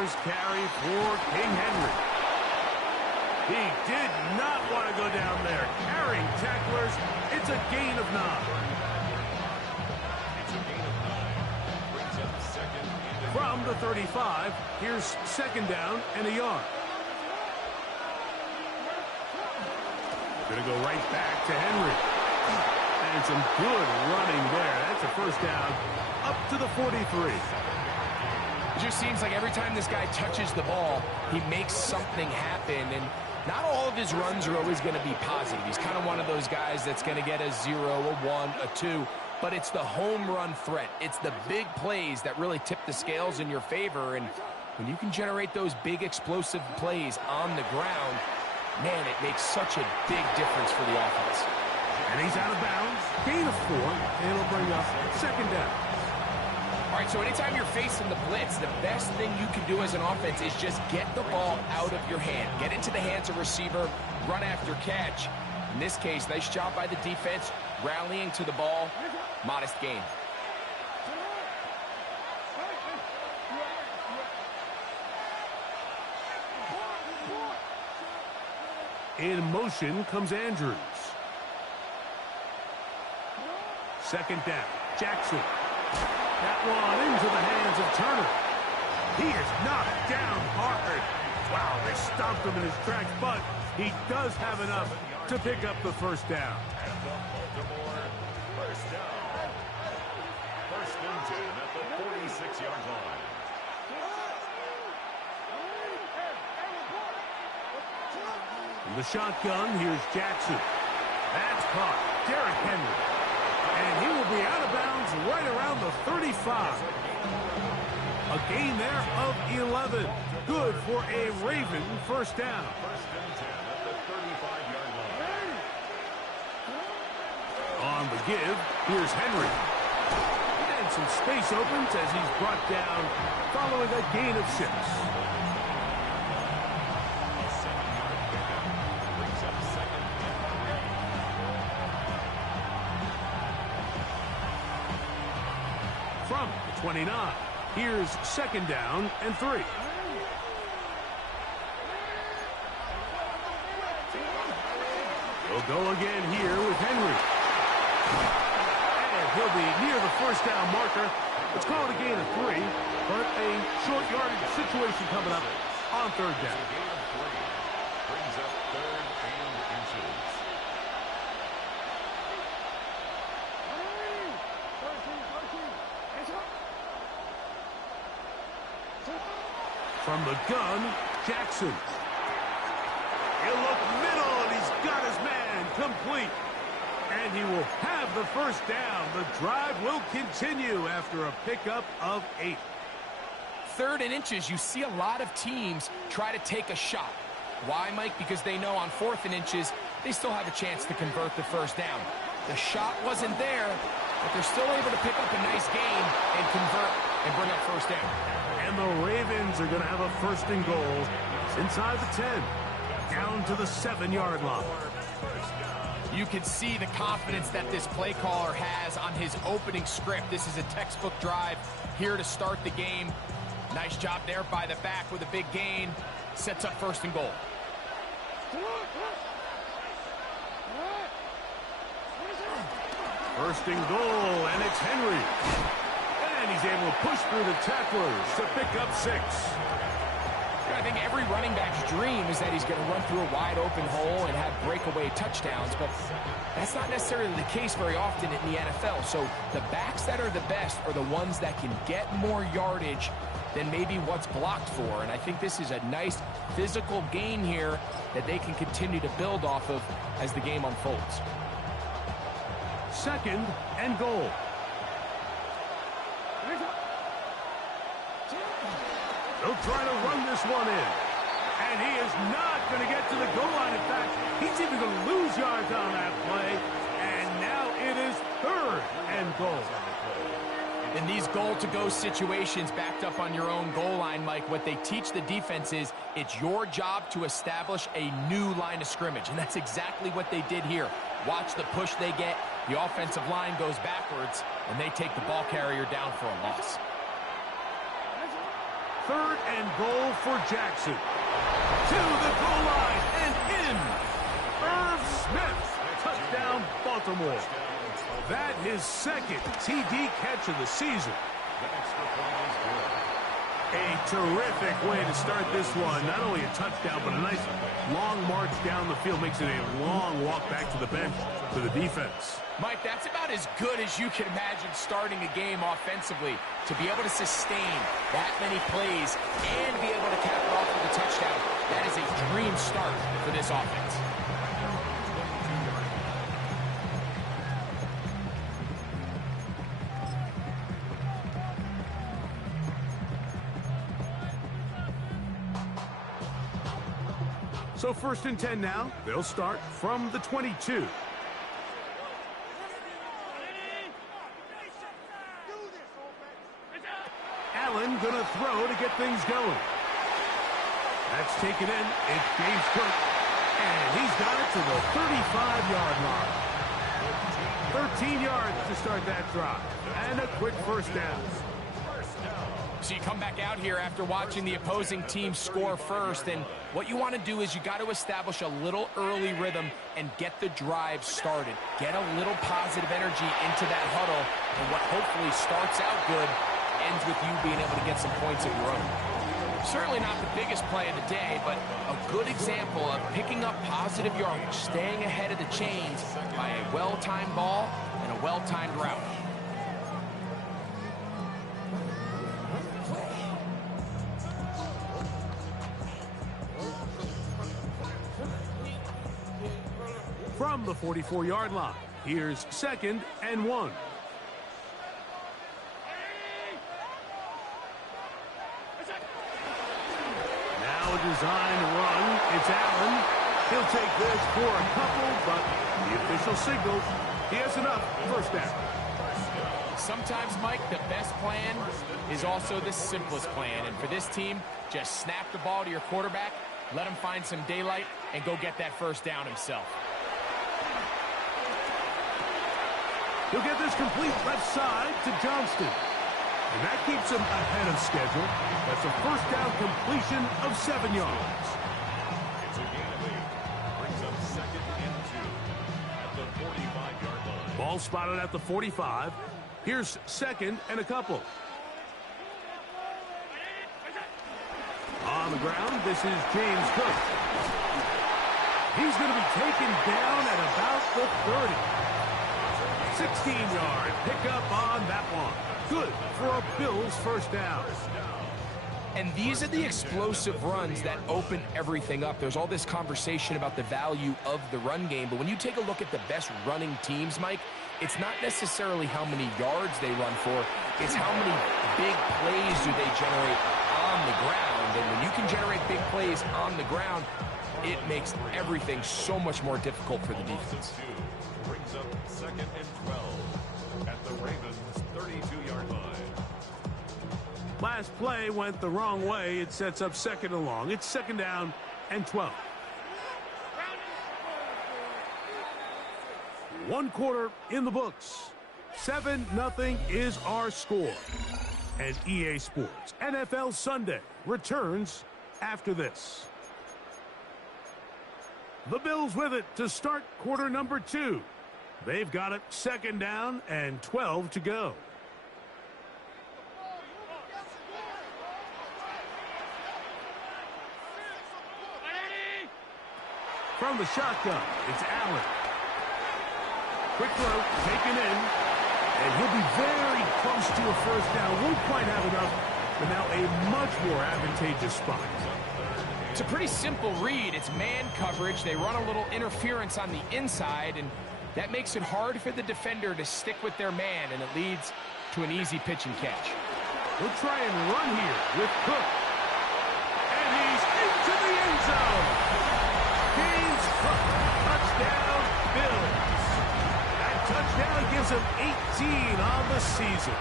first carry for King Henry. He did not want to go down there. Carrying tacklers, it's a gain of 9. From the 35, here's second down and a yard. Going to go right back to Henry. And some good running there. That's a first down up to the 43. It just seems like every time this guy touches the ball, he makes something happen. And not all of his runs are always going to be positive. He's kind of one of those guys that's going to get a 0, a 1, a 2. But it's the home run threat. It's the big plays that really tip the scales in your favor. And when you can generate those big explosive plays on the ground, man, it makes such a big difference for the offense. And he's out of bounds. Gain of 4. And it'll bring up second down. All right, so anytime you're facing the blitz, the best thing you can do as an offense is just get the ball out of your hand. Get into the hands of receiver, run after catch. In this case, nice job by the defense, rallying to the ball. Modest gain. In motion comes Andrews. Second down, Jackson. That one into the hands of Turner. He is knocked down hard. Wow, they stomped him in his tracks, but he does have enough to pick up the first down. And the Baltimore first down. First and 10 at the 46-yard line. In the shotgun, here's Jackson. That's caught. Derrick Henry. And he will be out of bounds right around the 35. A gain there of 11. Good for a Raven first down. First and 10 at the 35-yard line. On the give, here's Henry. And some space opens as he's brought down following a gain of 6. From the 29, here's second down and 3. He'll go again here with Henry. And he'll be near the first down marker. It's called a gain of 3, but a short yardage situation coming up on third down. Brings up third and inches. From the gun, Jackson. He'll look middle, and he's got his man complete. And he will have the first down. The drive will continue after a pickup of 8. Third and inches, you see a lot of teams try to take a shot. Why, Mike? Because they know on fourth and inches, they still have a chance to convert the first down. The shot wasn't there, but they're still able to pick up a nice gain and convert and bring up first down. And the Ravens are going to have a first and goal inside the 10, down to the 7-yard line. You can see the confidence that this play caller has on his opening script. This is a textbook drive here to start the game. Nice job there by the back with a big gain. Sets up first and goal. First and goal, and it's Henry. And he's able to push through the tacklers to pick up 6. I think every running back's dream is that he's going to run through a wide open hole and have breakaway touchdowns, but that's not necessarily the case very often in the NFL. So the backs that are the best are the ones that can get more yardage than maybe what's blocked for. And I think this is a nice physical gain here that they can continue to build off of as the game unfolds. Second and goal. They'll try to run this one in. And he is not going to get to the goal line. In fact, he's even going to lose yards on that play. And now it is third and goal. In these goal-to-go situations backed up on your own goal line, Mike, what they teach the defense is it's your job to establish a new line of scrimmage. And that's exactly what they did here. Watch the push they get. The offensive line goes backwards, and they take the ball carrier down for a loss. 3rd and goal for Jackson. To the goal line and in. Irv Smith. Touchdown, Baltimore. That his 2nd TD catch of the season. A terrific way to start this one. Not only a touchdown, but a nice long march down the field. Makes it a long walk back to the bench for the defense. Mike, that's about as good as you can imagine starting a game offensively. To be able to sustain that many plays and be able to cap it off with a touchdown, that is a dream start for this offense. So 1st and 10 now. They'll start from the 22. Allen gonna throw to get things going. That's taken in. It's James Cook. And he's got it to the 35-yard line. 13 yards to start that drive. And a quick 1st down. So you come back out here after watching the opposing team score first, and what you want to do is you got to establish a little early rhythm and get the drive started. Get a little positive energy into that huddle, and what hopefully starts out good ends with you being able to get some points of your own. Certainly not the biggest play of the day, but a good example of picking up positive yardage, staying ahead of the chains by a well-timed ball and a well-timed route. From the 44-yard line, here's 2nd and 1. Now a design run. It's Allen. He'll take this for a couple, but the official signals he has enough. 1st down. Sometimes, Mike, the best plan is also the simplest plan. And for this team, just snap the ball to your quarterback, let him find some daylight, and go get that 1st down himself. He'll get this complete left side to Johnston. And that keeps him ahead of schedule. That's a 1st down completion of 7 yards. It's a gain of 8. Brings up 2nd and 2 at the 45-yard line. Ball spotted at the 45. Here's 2nd and a couple. On the ground, this is James Cook. He's going to be taken down at about the 30. 16-yard pickup on that one. Good for a Bills 1st down. And these are the explosive runs that open everything up. There's all this conversation about the value of the run game, but when you take a look at the best running teams, Mike, it's not necessarily how many yards they run for, it's how many big plays do they generate on the ground. And when you can generate big plays on the ground, it makes everything so much more difficult for the defense. Brings up 2nd and 12 at the Ravens' 32-yard line. Last play went the wrong way. It sets up 2nd and long. It's 2nd down and 12. 1 quarter in the books. 7-0 is our score. And EA Sports NFL Sunday returns after this. The Bills with it to start quarter number 2. They've got it 2nd down and 12 to go. From the shotgun, it's Allen. Quick throw, taken in, and he'll be very close to a 1st down. Won't quite have enough, but now a much more advantageous spot. It's a pretty simple read. It's man coverage. They run a little interference on the inside, and that makes it hard for the defender to stick with their man, and it leads to an easy pitch and catch. We'll try and run here with Cook. And he's into the end zone. James Cook, touchdown, Bills. That touchdown gives him 18 on the season.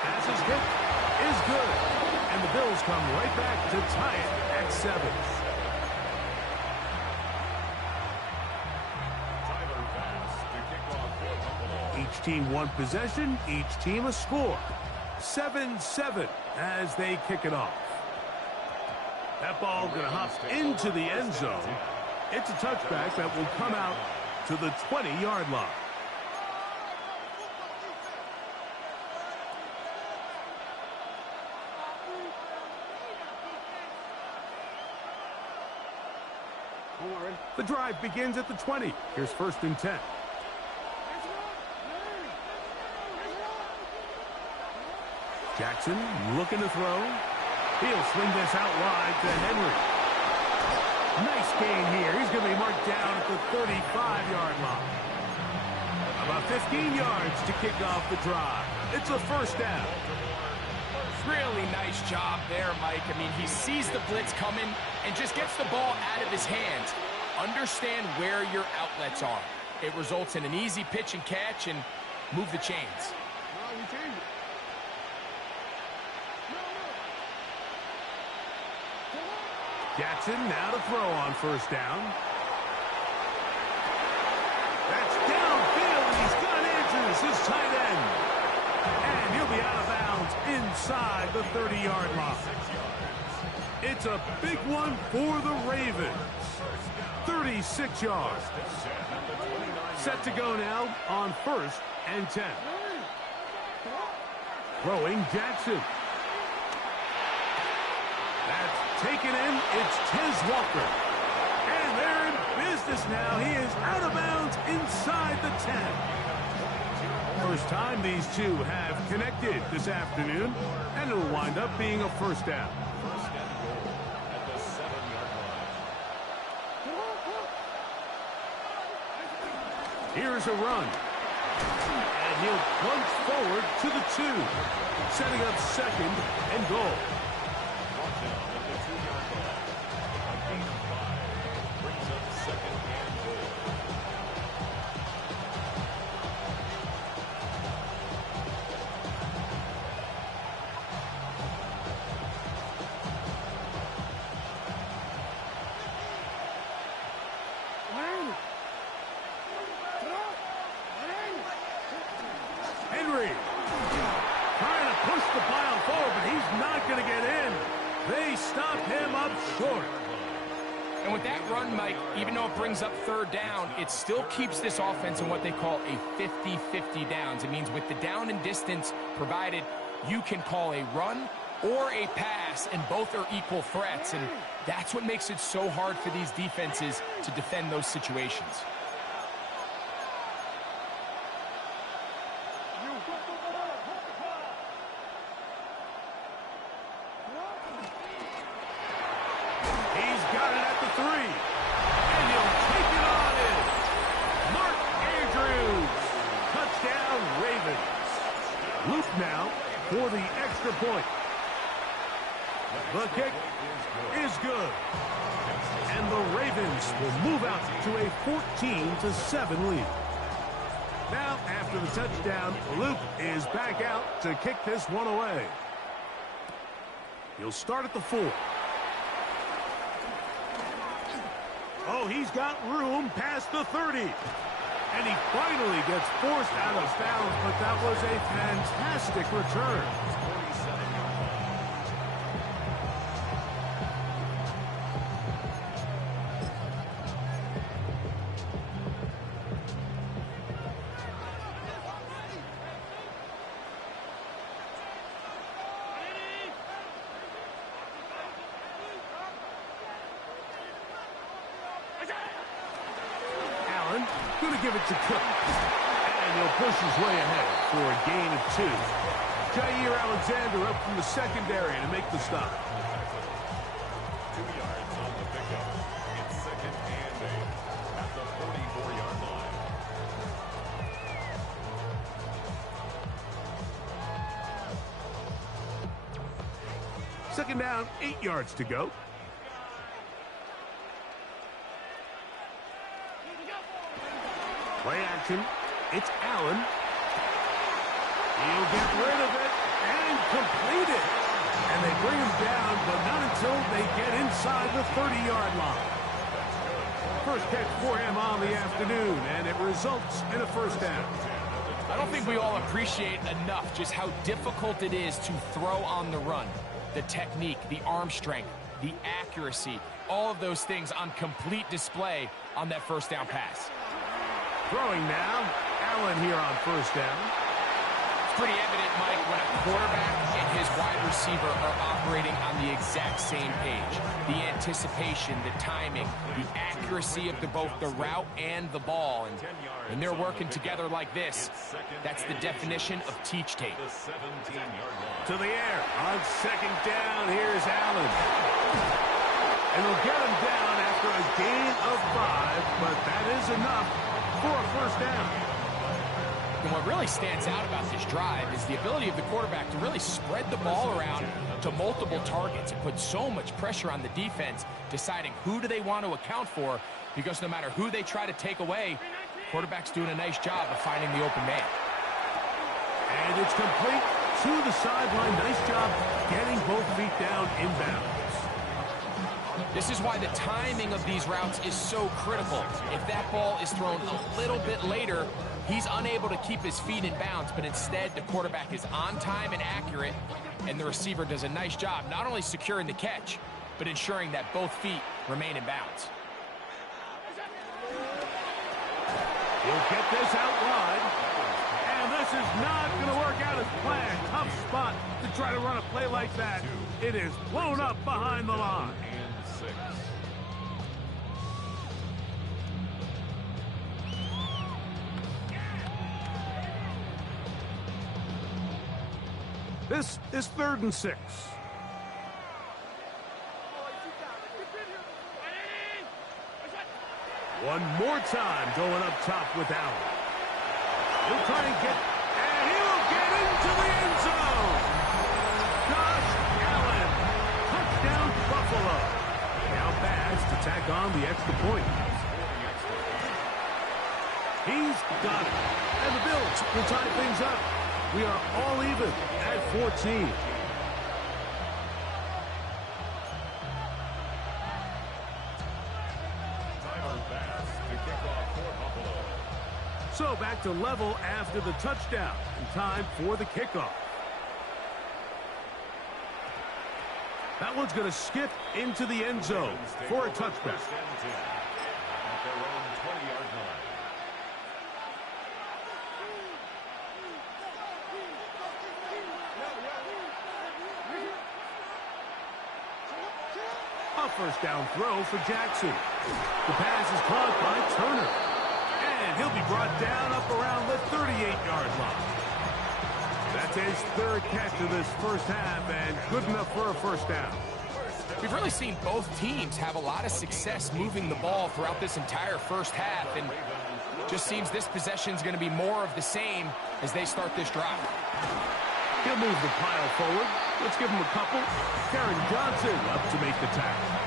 Pass is hit, is good. And the Bills come right back to tie it at 7. Each team 1 possession, each team a score. 7-7 as they kick it off. That ball going to hop into the end zone. It's a touchback that will come out to the 20-yard line. The drive begins at the 20. Here's 1st and 10. Jackson looking to throw. He'll swing this out wide to Henry. Nice gain here. He's going to be marked down at the 35-yard line. About 15 yards to kick off the drive. It's a 1st down. Really nice job there, Mike. I mean, he sees the blitz coming and just gets the ball out of his hands. Understand where your outlets are. It results in an easy pitch and catch and move the chains. Jackson now to throw on 1st down. That's downfield, and he's got Andrews, his tight end. And he'll be out of bounds inside the 30-yard line. It's a big one for the Ravens. 36 yards. Set to go now on 1st and 10. Throwing Jackson. That's taken in. It's Tez Walker. And they're in business now. He is out of bounds inside the 10. First time these two have connected this afternoon, and it'll wind up being a 1st down. Here's a run. And he'll plunge forward to the 2, setting up 2nd and goal. Henry trying to push the pile forward, but he's not going to get in. They stop him up short. And with that run, Mike, even though it brings up 3rd down, it still keeps this offense in what they call a 50-50 downs. It means with the down and distance provided, you can call a run or a pass, and both are equal threats. And that's what makes it so hard for these defenses to defend those situations. Now for the extra point. The kick is good. And the Ravens will move out to a 14-7 lead. Now, after the touchdown, Luke is back out to kick this one away. He'll start at the 4. Oh, he's got room past the 30. And he finally gets forced out of bounds, but that was a fantastic return. Going to give it to Cook. And he'll push his way ahead for a gain of 2. Jair Alexander up from the secondary to make the stop. 2 yards on the pickup. It's 2nd and 8 at the 44-yard line. 2nd down, 8 yards to go. Play action. It's Allen. He'll get rid of it and complete it. And they bring him down, but not until they get inside the 30-yard line. First catch for him on the afternoon, and it results in a 1st down. I don't think we all appreciate enough just how difficult it is to throw on the run. The technique, the arm strength, the accuracy, all of those things on complete display on that first down pass. Throwing now, Allen here on first down. It's pretty evident, Mike, when a quarterback and his wide receiver are operating on the exact same page. The anticipation, the timing, the accuracy of both the route and the ball. And when they're working together like this, that's the definition of teach tape. To the air on second down. Here's Allen. And they'll get him down after a gain of 5, but that is enough for a first down. And what really stands out about this drive is the ability of the quarterback to really spread the ball around to multiple targets. It puts so much pressure on the defense, deciding who do they want to account for, because no matter who they try to take away, quarterback's doing a nice job of finding the open man. And it's complete to the sideline. Nice job getting both feet down inbounds. This is why the timing of these routes is so critical. If that ball is thrown a little bit later, he's unable to keep his feet in bounds, but instead the quarterback is on time and accurate, and the receiver does a nice job not only securing the catch, but ensuring that both feet remain in bounds. He'll get this out wide. And this is not going to work out as planned. Tough spot to try to run a play like that. It is blown up behind the line. This is 3rd and 6. One more time going up top with Allen. He'll try and he'll get into the end zone. Josh Allen, touchdown Buffalo. Now Bass to tack on the extra point. He's got it. And the Bills will tie things up. We are all even at 14. So back to level after the touchdown. And time for the kickoff. That one's going to skip into the end zone for a touchback. A first down throw for Jackson. The pass is caught by Turner. And he'll be brought down up around the 38-yard line. That's his 3rd catch of this first half, and good enough for a first down. We've really seen both teams have a lot of success moving the ball throughout this entire first half, and just seems this possession is going to be more of the same as they start this drive. He'll move the pile forward. Let's give him a couple. Karen Johnson up to make the tackle.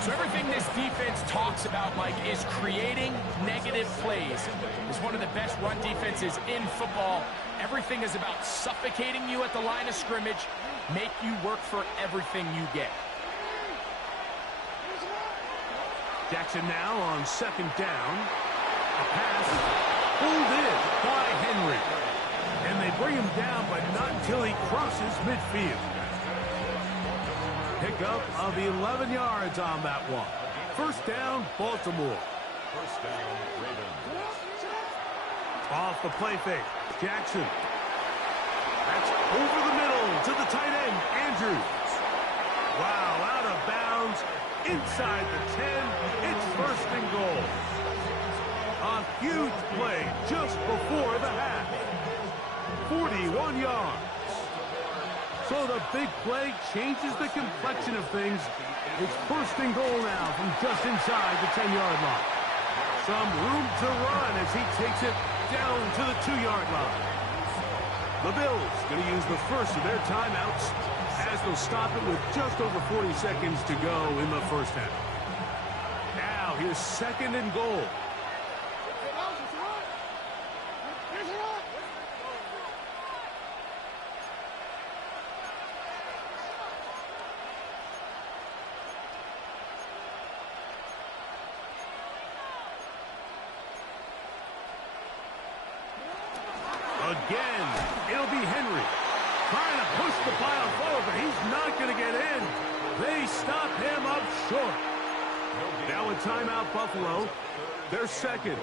So everything this defense talks about, Mike, is creating negative plays. It's one of the best run defenses in football. Everything is about suffocating you at the line of scrimmage, make you work for everything you get. Jackson now on second down. A pass pulled in by Henry. And they bring him down, but not until he crosses midfield. Pickup of 11 yards on that one. First down, Baltimore. First down, Ravens. Off the play fake, Jackson. That's over the middle to the tight end, Andrews. Wow, out of bounds, inside the 10. It's 1st and goal. A huge play just before the half. 41 yards. So the big play changes the complexion of things. It's 1st and goal now from just inside the 10-yard line. Some room to run as he takes it down to the 2-yard line. The Bills going to use the first of their timeouts as they'll stop it with just over 40 seconds to go in the first half. Now here's 2nd and goal. again. It'll be Henry. Trying to push the pile forward, but he's not going to get in. They stop him up short. Now a timeout, Buffalo. They're second.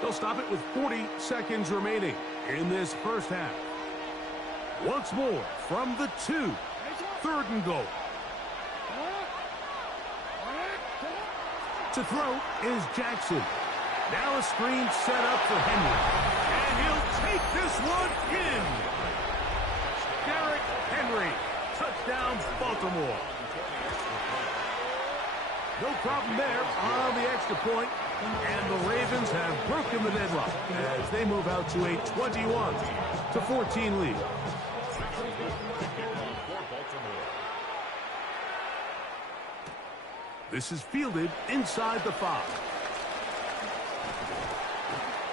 They'll stop it with 40 seconds remaining in this first half. Once more from the 2. 3rd and goal. To throw is Jackson. Now a screen set up for Henry. And he'll take this one in. Derrick Henry. Touchdown, Baltimore. No problem there on the extra point. And the Ravens have broken the deadlock as they move out to a 21-14 lead. This is fielded inside the 5.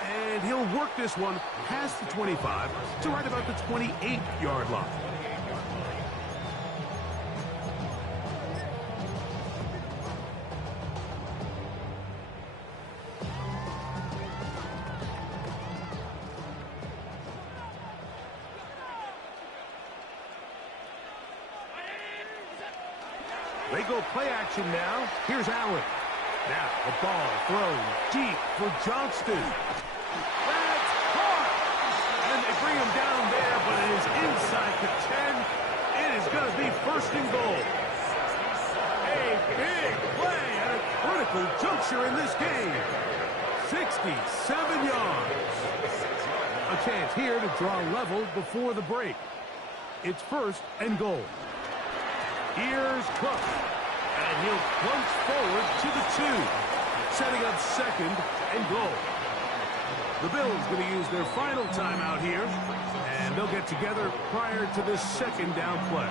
And he'll work this one past the 25 to right about the 28-yard line. They go play action now. Here's Allen. Now the ball thrown deep for Johnston. That's caught. And they bring him down there, but it is inside the 10. It is going to be 1st and goal. A big play at a critical juncture in this game. 67 yards. A chance here to draw level before the break. It's 1st and goal. Here's Cook, and he'll plunge forward to the 2, setting up 2nd and goal. The Bills going to use their final timeout here, and they'll get together prior to this 2nd down play.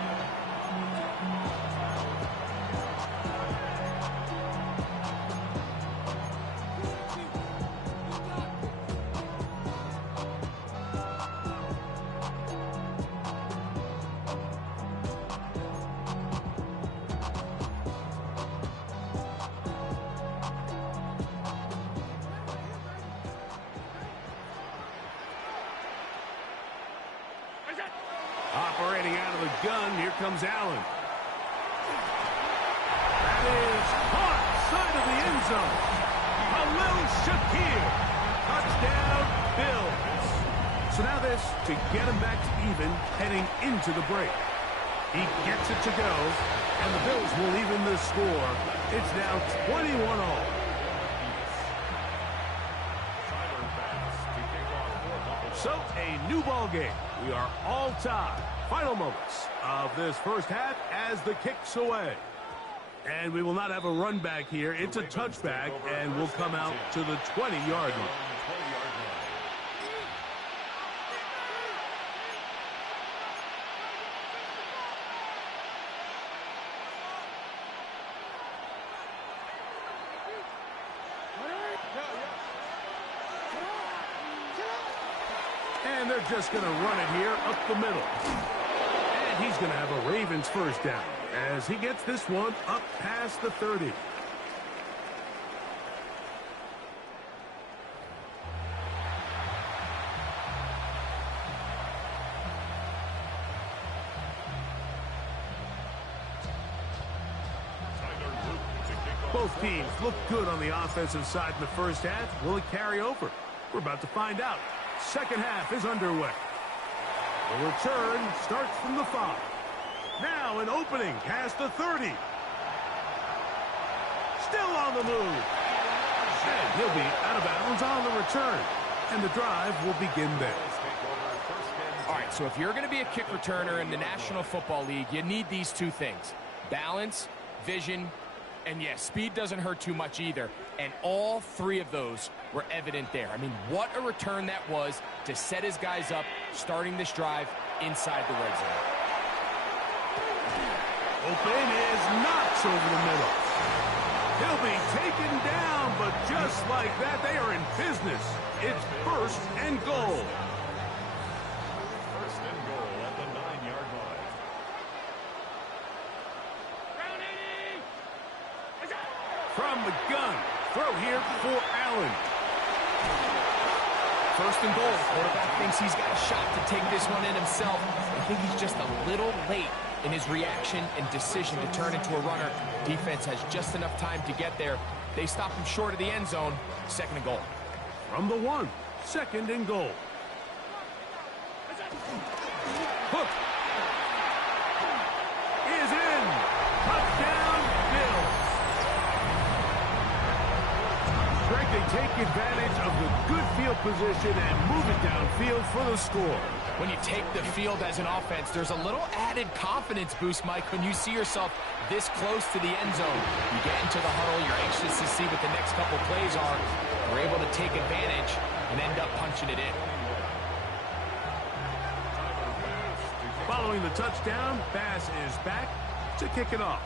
Operating out of the gun, here comes Allen. That is caught side of the end zone. Khalil Shakir. Touchdown, Bills. So now this to get him back to even heading into the break. He gets it to go, and the Bills will even the score. It's now 21-all. So, a new ball game. We are all tied. Final moments of this first half as the kick's away. And we will not have a run back here. It's a touchback, and we'll come out to the 20-yard line. And they're just going to run it here up the middle. And he's going to have a Ravens first down as he gets this one up past the 30. Both teams look good on the offensive side in the first half. Will it carry over? We're about to find out. Second half is underway. The return starts from the 5. Now an opening past the 30. Still on the move. And he'll be out of bounds on the return. And the drive will begin there. All right, so if you're going to be a kick returner in the National Football League, you need these 2 things. Balance, vision, and yes, speed doesn't hurt too much either. And all 3 of those were evident there. I mean, what a return that was to set his guys up, starting this drive inside the red zone. Open is knocks over the middle. He'll be taken down, but just like that, they are in business. It's 1st and goal. 1st and goal at the 9-yard line. From the gun, throw here for Allen. First and goal. Quarterback thinks he's got a shot to take this one in himself. I think he's just a little late in his reaction and decision to turn into a runner. Defense has just enough time to get there. They stop him short of the end zone. Second and goal. From the 1, second and goal. Hook is in. Touchdown, Bills. Greg, they take advantage of the good field position and move it downfield for the score. When you take the field as an offense, there's a little added confidence boost, Mike, when you see yourself this close to the end zone. You get into the huddle, you're anxious to see what the next couple plays are. You're able to take advantage and end up punching it in. Following the touchdown, Bass is back to kick it off.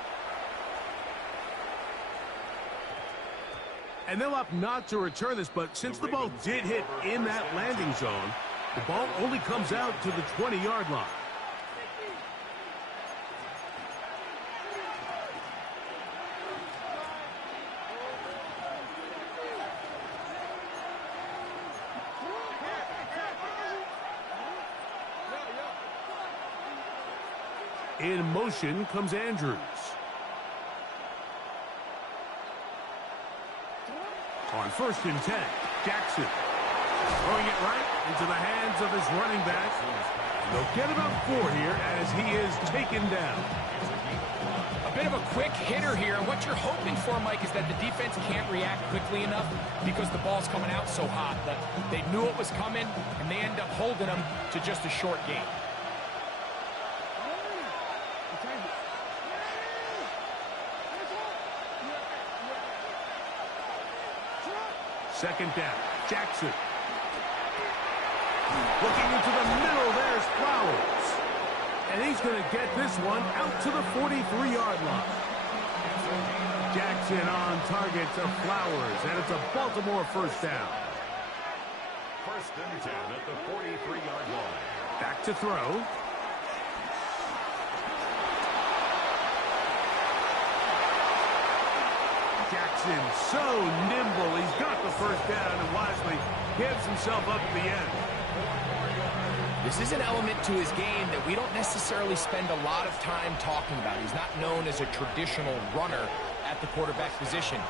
And they'll opt not to return this, but since the ball did hit in that landing zone, the ball only comes out to the 20-yard line. In motion comes Andrews. On first and 10, Jackson throwing it right into the hands of his running back. They'll get about 4 here as he is taken down. A bit of a quick hitter here. What you're hoping for, Mike, is that the defense can't react quickly enough because the ball's coming out so hot. That they knew it was coming, and they end up holding them to just a short gain. Second down, Jackson. Looking into the middle, there's Flowers. And he's going to get this one out to the 43-yard line. Jackson on target to Flowers, and it's a Baltimore first down. First and 10 at the 43-yard line. Back to throw. Jackson, so nimble. He's got the first down and wisely gives himself up at the end. This is an element to his game that we don't necessarily spend a lot of time talking about. He's not known as a traditional runner at the quarterback position.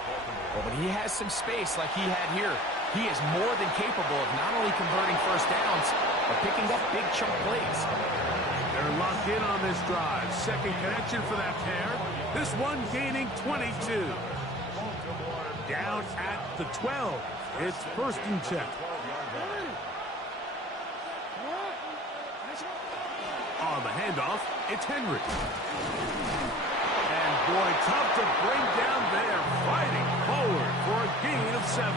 But when he has some space like he had here, he is more than capable of not only converting first downs, but picking up big chunk plays. They're locked in on this drive. Second connection for that pair. This one gaining 22. Down at the 12. It's first and 10. On the handoff, it's Henry. And boy, tough to bring down there. Fighting forward for a gain of 7.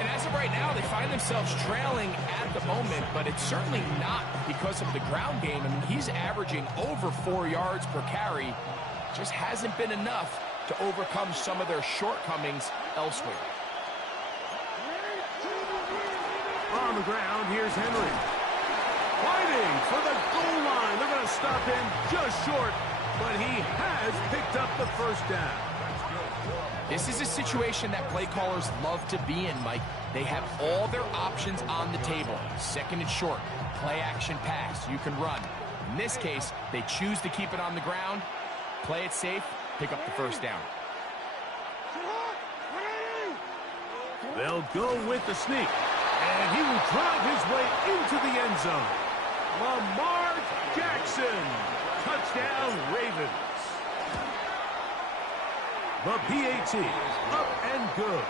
And as of right now, they find themselves trailing at the moment, but it's certainly not because of the ground game. I mean, he's averaging over 4 yards per carry. Just hasn't been enough to overcome some of their shortcomings elsewhere. On the ground, here's Henry. Fighting for the goal line. They're going to stop him just short, but he has picked up the first down. This is a situation that play callers love to be in, Mike. They have all their options on the table. Second and short, play action pass, you can run. In this case, they choose to keep it on the ground, play it safe, pick up the first down. They'll go with the sneak, and he will drive his way into the end zone. Lamar Jackson, touchdown Ravens. The PAT, up and good.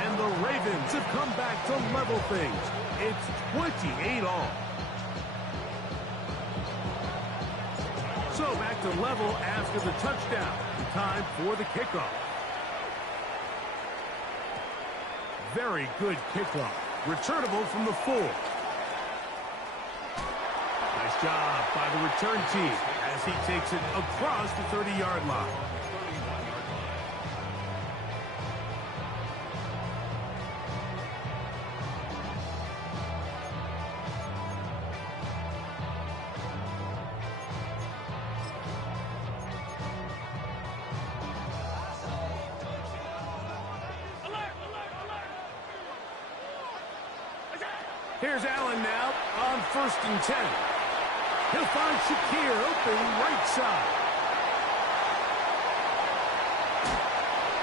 And the Ravens have come back to level things. It's 28 all. So back to level after the touchdown. Time for the kickoff. Very good kickoff. Returnable from the 4. Nice job by the return team as he takes it across the 30-yard line. Here's Allen now on 1st and 10. He'll find Shakir open right side.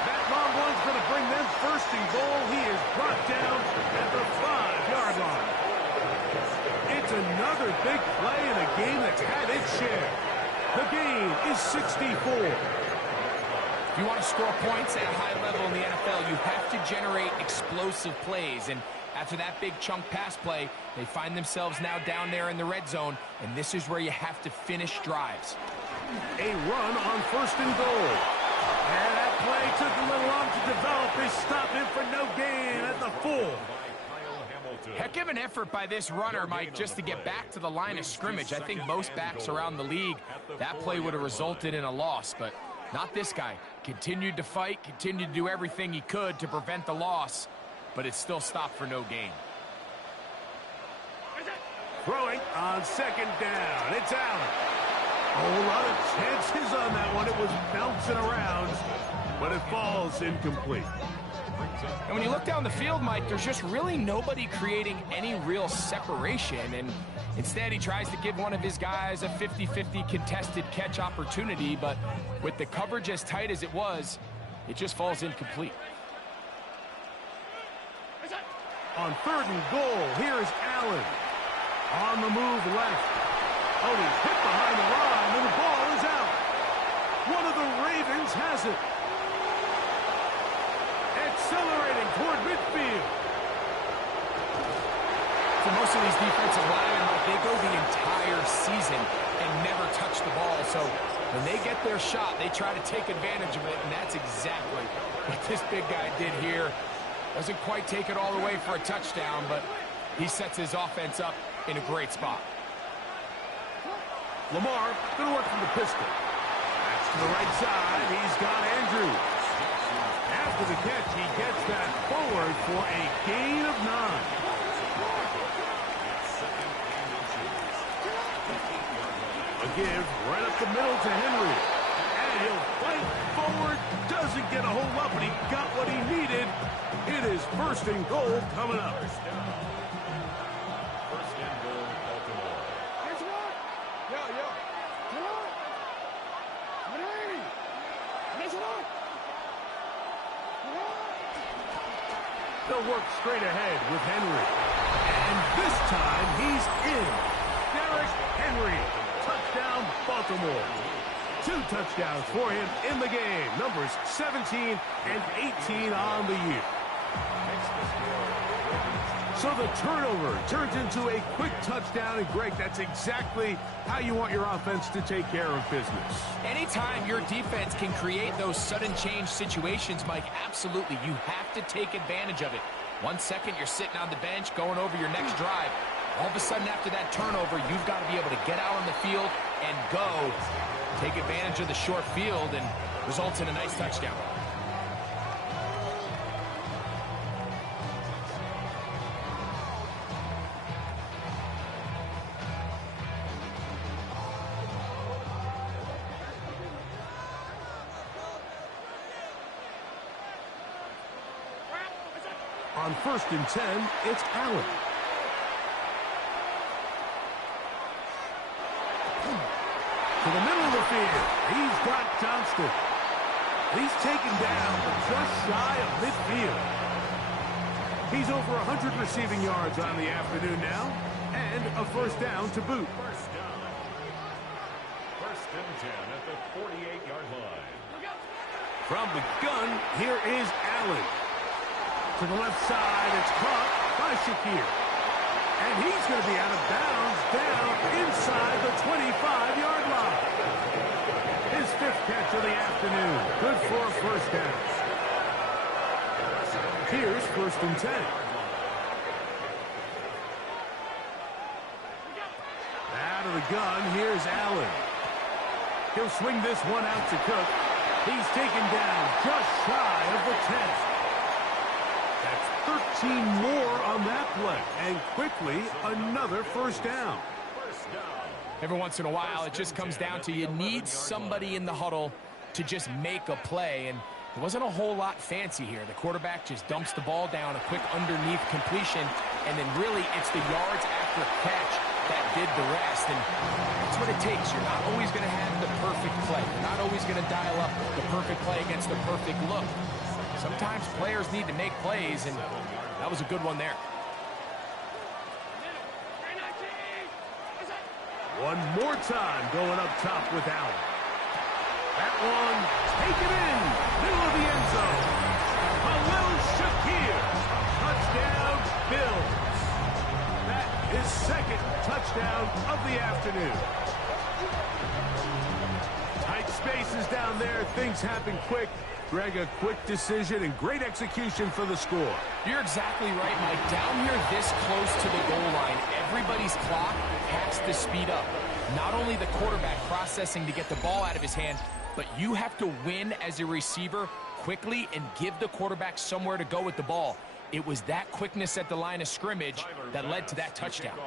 That long one's going to bring them 1st and goal. He is brought down at the 5-yard line. It's another big play in a game that's had its share. The game is 64. If you want to score points at a high level in the NFL, you have to generate explosive plays. And after that big chunk pass play, they find themselves now down there in the red zone, and this is where you have to finish drives. A run on 1st and goal. And that play took a little long to develop. They stopped him for no gain at the 4. Heck of an effort by this runner, Mike, just to get back to the line of scrimmage. I think most backs around the league, that play would have resulted in a loss, but not this guy. Continued to fight, continued to do everything he could to prevent the loss, but it still stopped for no gain. Throwing on 2nd down. It's Allen. A whole lot of chances on that one. It was bouncing around, but it falls incomplete. And when you look down the field, Mike, there's just really nobody creating any real separation. And instead, he tries to give one of his guys a 50-50 contested catch opportunity. But with the coverage as tight as it was, it just falls incomplete. On 3rd and goal, here's Allen. On the move left. Oh, he's hit behind the line, and the ball is out. One of the Ravens has it. Accelerating toward midfield. For most of these defensive linemen, they go the entire season and never touch the ball. So when they get their shot, they try to take advantage of it, and that's exactly what this big guy did here. Doesn't quite take it all the way for a touchdown, but he sets his offense up in a great spot. Lamar going to work from the pistol. That's to the right side. He's got Andrews. After the catch, he gets that forward for a gain of 9. A give right up the middle to Henry. And he'll fight forward. Doesn't get a whole lot, but he got what he needed. It is 1st and goal coming up. They'll work straight ahead with Henry. And this time, he's in. Derrick Henry. Touchdown, Baltimore. 2 touchdowns for him in the game. Numbers 17 and 18 on the year. So the turnover turns into a quick touchdown. And, Greg, that's exactly how you want your offense to take care of business. Anytime your defense can create those sudden change situations, Mike, absolutely, you have to take advantage of it. 1 second, you're sitting on the bench, going over your next drive. All of a sudden, after that turnover, you've got to be able to get out on the field and go. Take advantage of the short field and results in a nice touchdown. On 1st and 10, it's Allen. To the middle of the field. He's got Johnston. He's taken down, but just shy of midfield. He's over 100 receiving yards on the afternoon now, and a 1st down to boot. 1st and 10 at the 48-yard line. From the gun, here is Allen. To the left side, it's caught by Shakir. And he's going to be out of bounds down inside the 25-yard line. His 5th catch of the afternoon. Good for a 1st down. Here's 1st and 10. Out of the gun, here's Allen. He'll swing this one out to Cook. He's taken down just shy of the 10. That's 13 more on that play. And quickly, another 1st down. Every once in a while, it just comes down to you need somebody in the huddle to just make a play. And There wasn't a whole lot fancy here. The quarterback just dumps the ball down, a quick underneath completion, and then really it's the yards after catch that did the rest. And that's what it takes. You're not always going to have the perfect play. You're not always going to dial up the perfect play against the perfect look. Sometimes players need to make plays, and that was a good one there. One more time going up top with Allen. That one taken in, middle of the end zone. Khalil Shakir, touchdown Bills. That is second touchdown of the afternoon. Tight spaces down there, things happen quick. Greg, a quick decision and great execution for the score. You're exactly right, Mike. Down here this close to the goal line, everybody's clock has to speed up. Not only the quarterback processing to get the ball out of his hand, but you have to win as a receiver quickly and give the quarterback somewhere to go with the ball. It was that quickness at the line of scrimmage that led to that touchdown.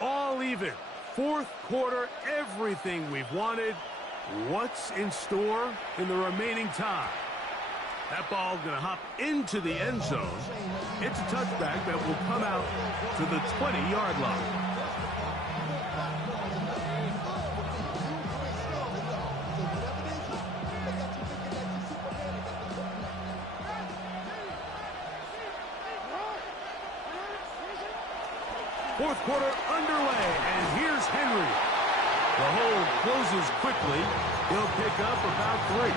All even. Fourth quarter, everything we've wanted. What's in store in the remaining time? That ball going to hop into the end zone. It's a touchback that will come out to the 20-yard line. Fourth quarter underway, and here's Henry. The hold closes quickly. He'll pick up about 3.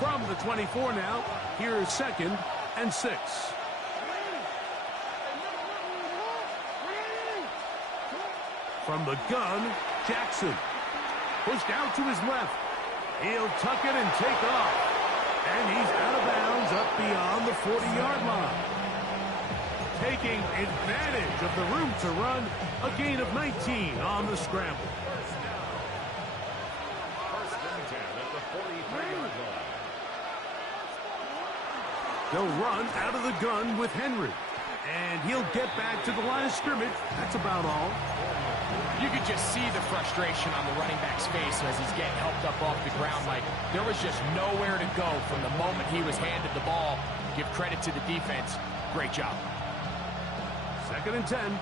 From the 24 now, here's 2nd and 6. From the gun, Jackson. Pushed out to his left. He'll tuck it and take off. And he's out of bounds up beyond the 40-yard line. Taking advantage of the room to run, a gain of 19 on the scramble. First and 10 at the 43-yard line. They'll run out of the gun with Henry. And he'll get back to the line of scrimmage. That's about all. You could just see the frustration on the running back's face as he's getting helped up off the ground. Like, there was just nowhere to go from the moment he was handed the ball. Give credit to the defense. Great job. 2nd and 10.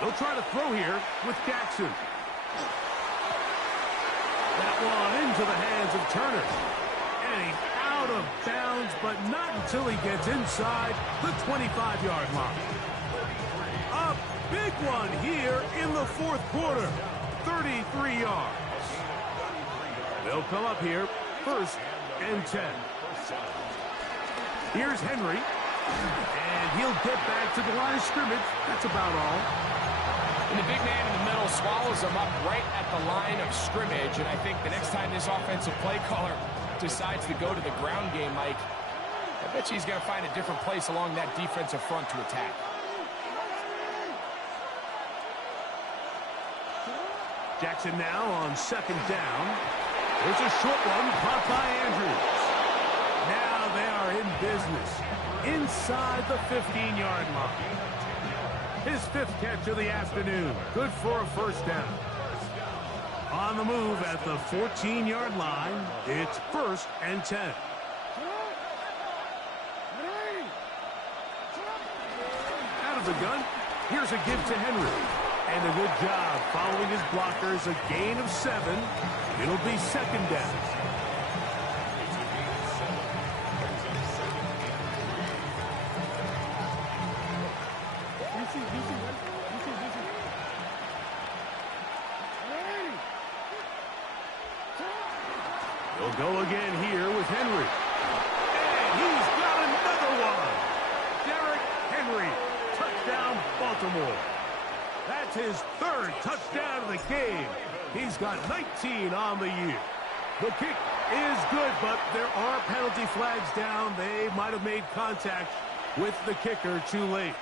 They'll try to throw here with Jackson. That one into the hands of Turner. And he's out of bounds, but not until he gets inside the 25-yard line. A big one here in the fourth quarter. 33 yards. They'll come up here, 1st and 10. Here's Henry. And he'll get back to the line of scrimmage. That's about all. And the big man in the middle swallows him up right at the line of scrimmage. And I think the next time this offensive play caller decides to go to the ground game, Mike, I bet you he's going to find a different place along that defensive front to attack. Jackson now on 2nd down. There's a short one caught by Andrews. Now they are in business inside the 15-yard line. His 5th catch of the afternoon. Good for a 1st down. On the move at the 14-yard line, it's 1st and 10. Out of the gun, here's a give to Henry. And a good job following his blockers, a gain of 7. It'll be 2nd down. They'll go again here with Henry. And he's got another one. Derrick Henry, touchdown Baltimore. That's his 3rd touchdown of the game. He's got 19 on the year. The kick is good, but there are penalty flags down. They might have made contact with the kicker too late.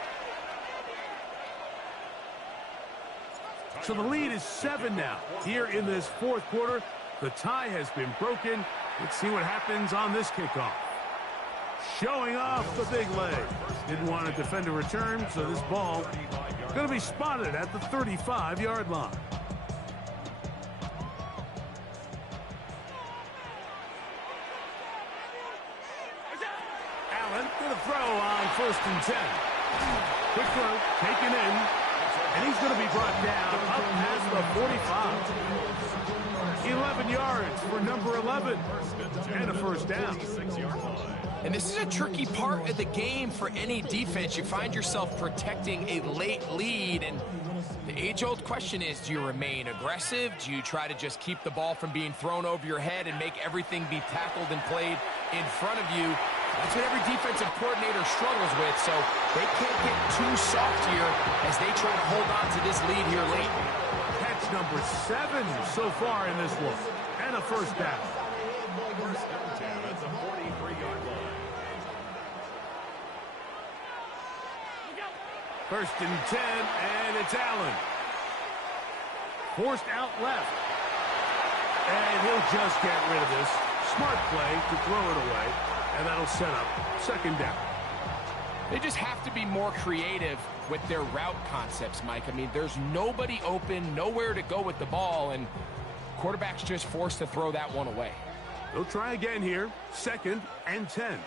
So the lead is 7 now here in this fourth quarter. The tie has been broken. Let's see what happens on this kickoff. Showing off the big leg. Didn't want to defend a return, so this ball going to be spotted at the 35-yard line. Allen going to throw on 1st and 10. Quick throw, taken in, and he's going to be brought down up past the 45. 11 yards for number 11, and a 1st down. And this is a tricky part of the game for any defense. You find yourself protecting a late lead, and the age-old question is, do you remain aggressive? Do you try to just keep the ball from being thrown over your head and make everything be tackled and played in front of you? That's what every defensive coordinator struggles with, so they can't get too soft here as they try to hold on to this lead here late. Catch number 7 so far in this one, and a 1st down. 1st and 10 at the 43-yard line. 1st and 10, and it's Allen. Forced out left. And he'll just get rid of this. Smart play to throw it away, and that'll set up 2nd down. They just have to be more creative with their route concepts, Mike. I mean, there's nobody open, nowhere to go with the ball, and quarterback's just forced to throw that one away. They'll try again here. 2nd and 10.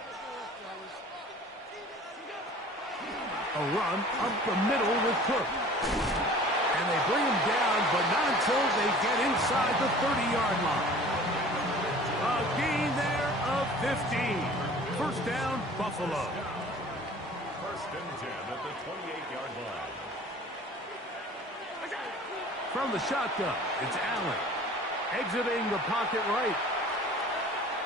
A run up the middle with Cook. And they bring him down, but not until they get inside the 30-yard line. A gain there of 15. 1st down, Buffalo. 1st and 10 at the 28-yard line. From the shotgun, it's Allen. Exiting the pocket right.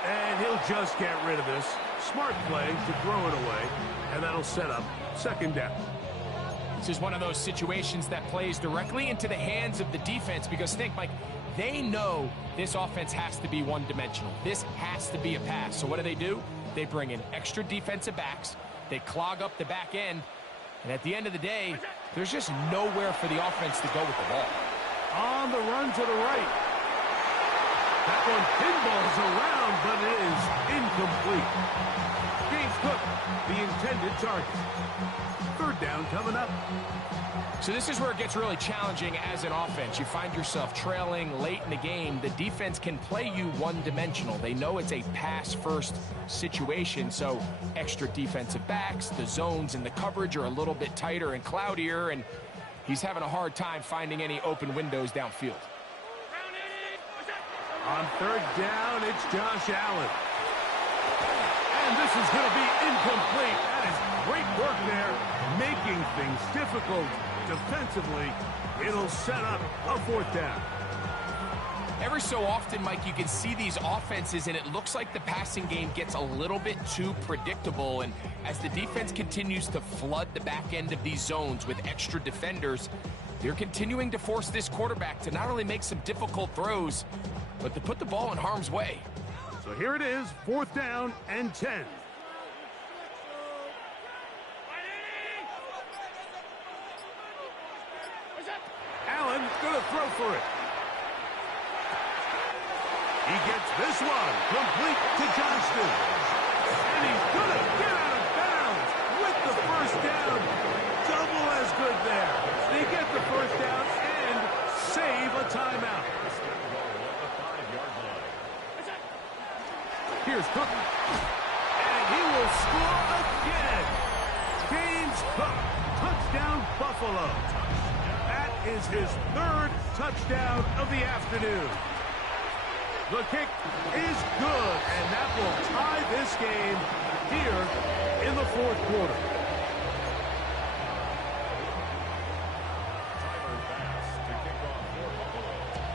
And he'll just get rid of this. Smart play to throw it away, and that'll set up 2nd down. This is one of those situations that plays directly into the hands of the defense because, think, Mike, they know this offense has to be one-dimensional. This has to be a pass. So what do? They bring in extra defensive backs. They clog up the back end. And at the end of the day, there's just nowhere for the offense to go with the ball. On the run to the right. That one pinballs around, but it is incomplete. James Cook, the intended target. 3rd down coming up. So this is where it gets really challenging as an offense. You find yourself trailing late in the game. The defense can play you one-dimensional. They know it's a pass-first situation, so extra defensive backs, the zones and the coverage are a little bit tighter and cloudier, and he's having a hard time finding any open windows downfield. On 3rd down, it's Josh Allen. And this is going to be incomplete. That is great work there, making things difficult defensively. It'll set up a 4th down. Every so often, Mike, you can see these offenses, and it looks like the passing game gets a little bit too predictable. And as the defense continues to flood the back end of these zones with extra defenders, they're continuing to force this quarterback to not only make some difficult throws, but to put the ball in harm's way. So here it is, 4th down and 10. Allen's going to throw for it. He gets this one complete to Johnston. And he's going to get out of bounds with the 1st down. Double as good there. They get the 1st down and save a timeout. Here's Cook. And he will score again. James Cook. Touchdown, Buffalo. That is his 3rd touchdown of the afternoon. The kick is good, and that will tie this game here in the 4th quarter.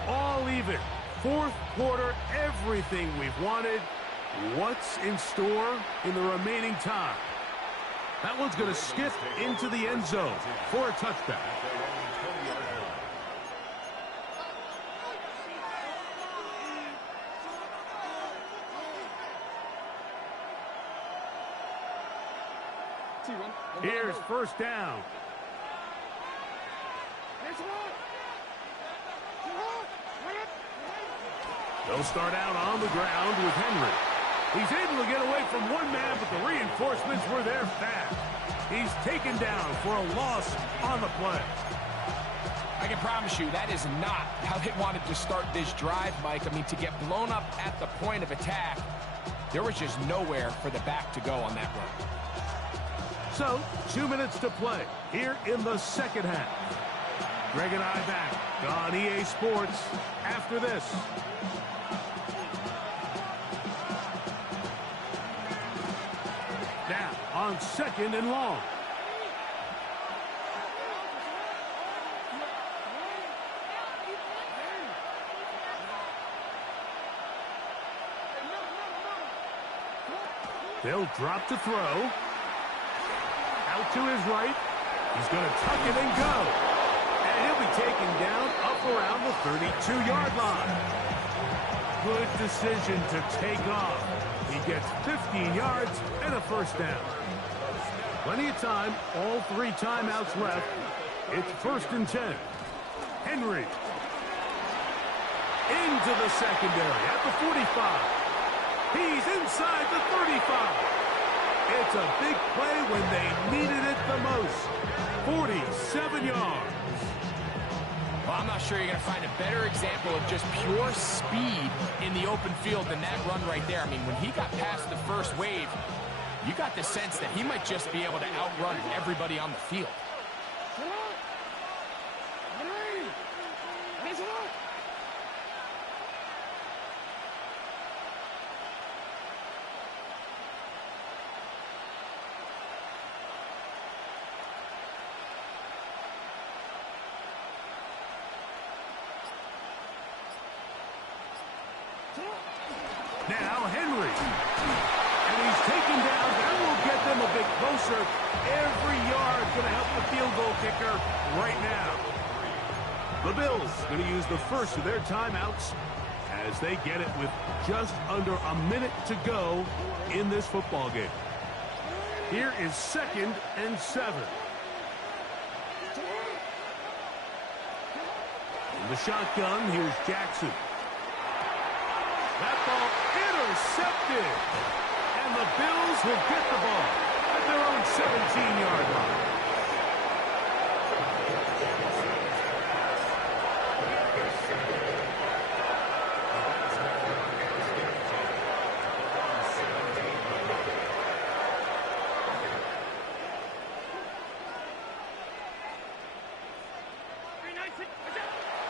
All even. 4th quarter, everything we've wanted. What's in store in the remaining time? That one's going to skip into the end zone for a touchback. Here's 1st down. They'll start out on the ground with Henry. He's able to get away from one man, but the reinforcements were there fast. He's taken down for a loss on the play. I can promise you that is not how they wanted to start this drive, Mike. I mean, to get blown up at the point of attack, there was just nowhere for the back to go on that run. So, 2 minutes to play here in the second half. Greg and I back on EA Sports after this. Now, on 2nd and long. They'll drop to throw. Out to his right. He's going to tuck it and go. And he'll be taken down up around the 32-yard line. Good decision to take off. He gets 15 yards and a first down. Plenty of time. All 3 timeouts left. It's 1st and 10. Henry. Into the secondary at the 45. He's inside the 35. It's a big play when they needed it the most. 47 yards. Well, I'm not sure you're going to find a better example of just pure speed in the open field than that run right there. I mean, when he got past the first wave, you got the sense that he might just be able to outrun everybody on the field. Now Henry. And he's taken down. That will get them a bit closer. Every yard going to help the field goal kicker right now. The Bills going to use the first of their timeouts as they get it with just under a minute to go in this football game. Here is 2nd and 7. In the shotgun, here's Jackson. That ball intercepted. And the Bills will get the ball at their own 17-yard line.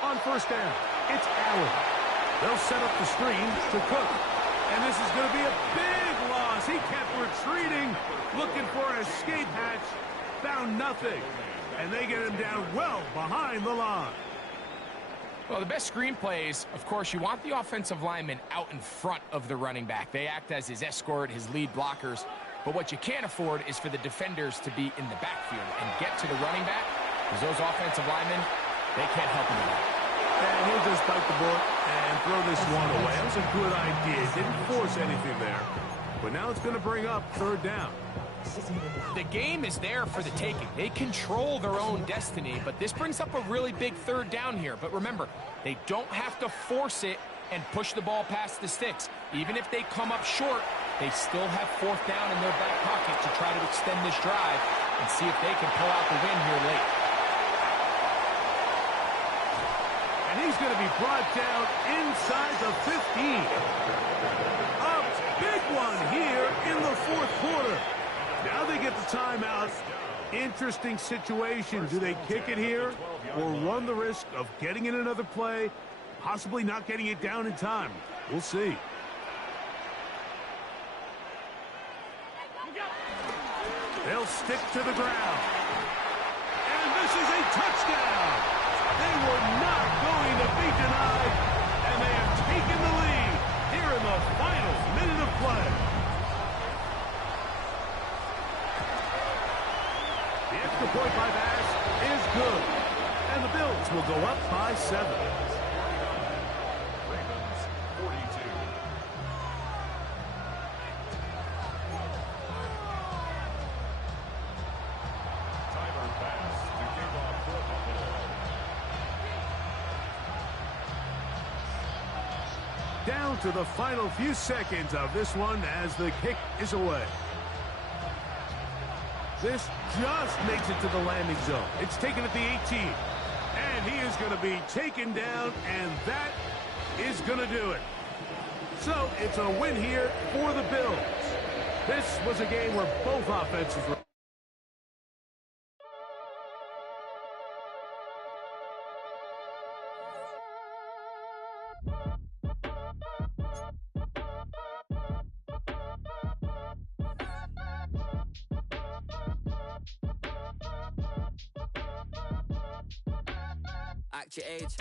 On 1st down, it's Allen. They'll set up the screen to Cook. And this is going to be a big loss. He kept retreating, looking for an escape hatch. Found nothing. And they get him down well behind the line. Well, the best screen plays, of course, you want the offensive lineman out in front of the running back. They act as his escort, his lead blockers. But what you can't afford is for the defenders to be in the backfield and get to the running back, because those offensive linemen, they can't help him at all. And he'll just bite the bullet and throw this one away. That was a good idea. Didn't force anything there. But now it's going to bring up 3rd down. The game is there for the taking. They control their own destiny, but this brings up a really big 3rd down here. But remember, they don't have to force it and push the ball past the sticks. Even if they come up short, they still have 4th down in their back pocket to try to extend this drive and see if they can pull out the win here late. And he's going to be brought down inside the 15. A big one here in the 4th quarter. Now they get the timeout. Interesting situation. Do they kick it here or run the risk of getting in another play, possibly not getting it down in time? We'll see. They'll stick to the ground. And this is a touchdown. They were not going to be denied, and they have taken the lead here in the final minute of play. The extra point by Bass is good, and the Bills will go up by 7. Ravens 42. Tyler Bass to kick off football. down to the final few seconds of this one as the kick is away. This just makes it to the landing zone. It's taken at the 18. And he is going to be taken down, and that is going to do it. So it's a win here for the Bills. This was a game where both offenses were. Act your age.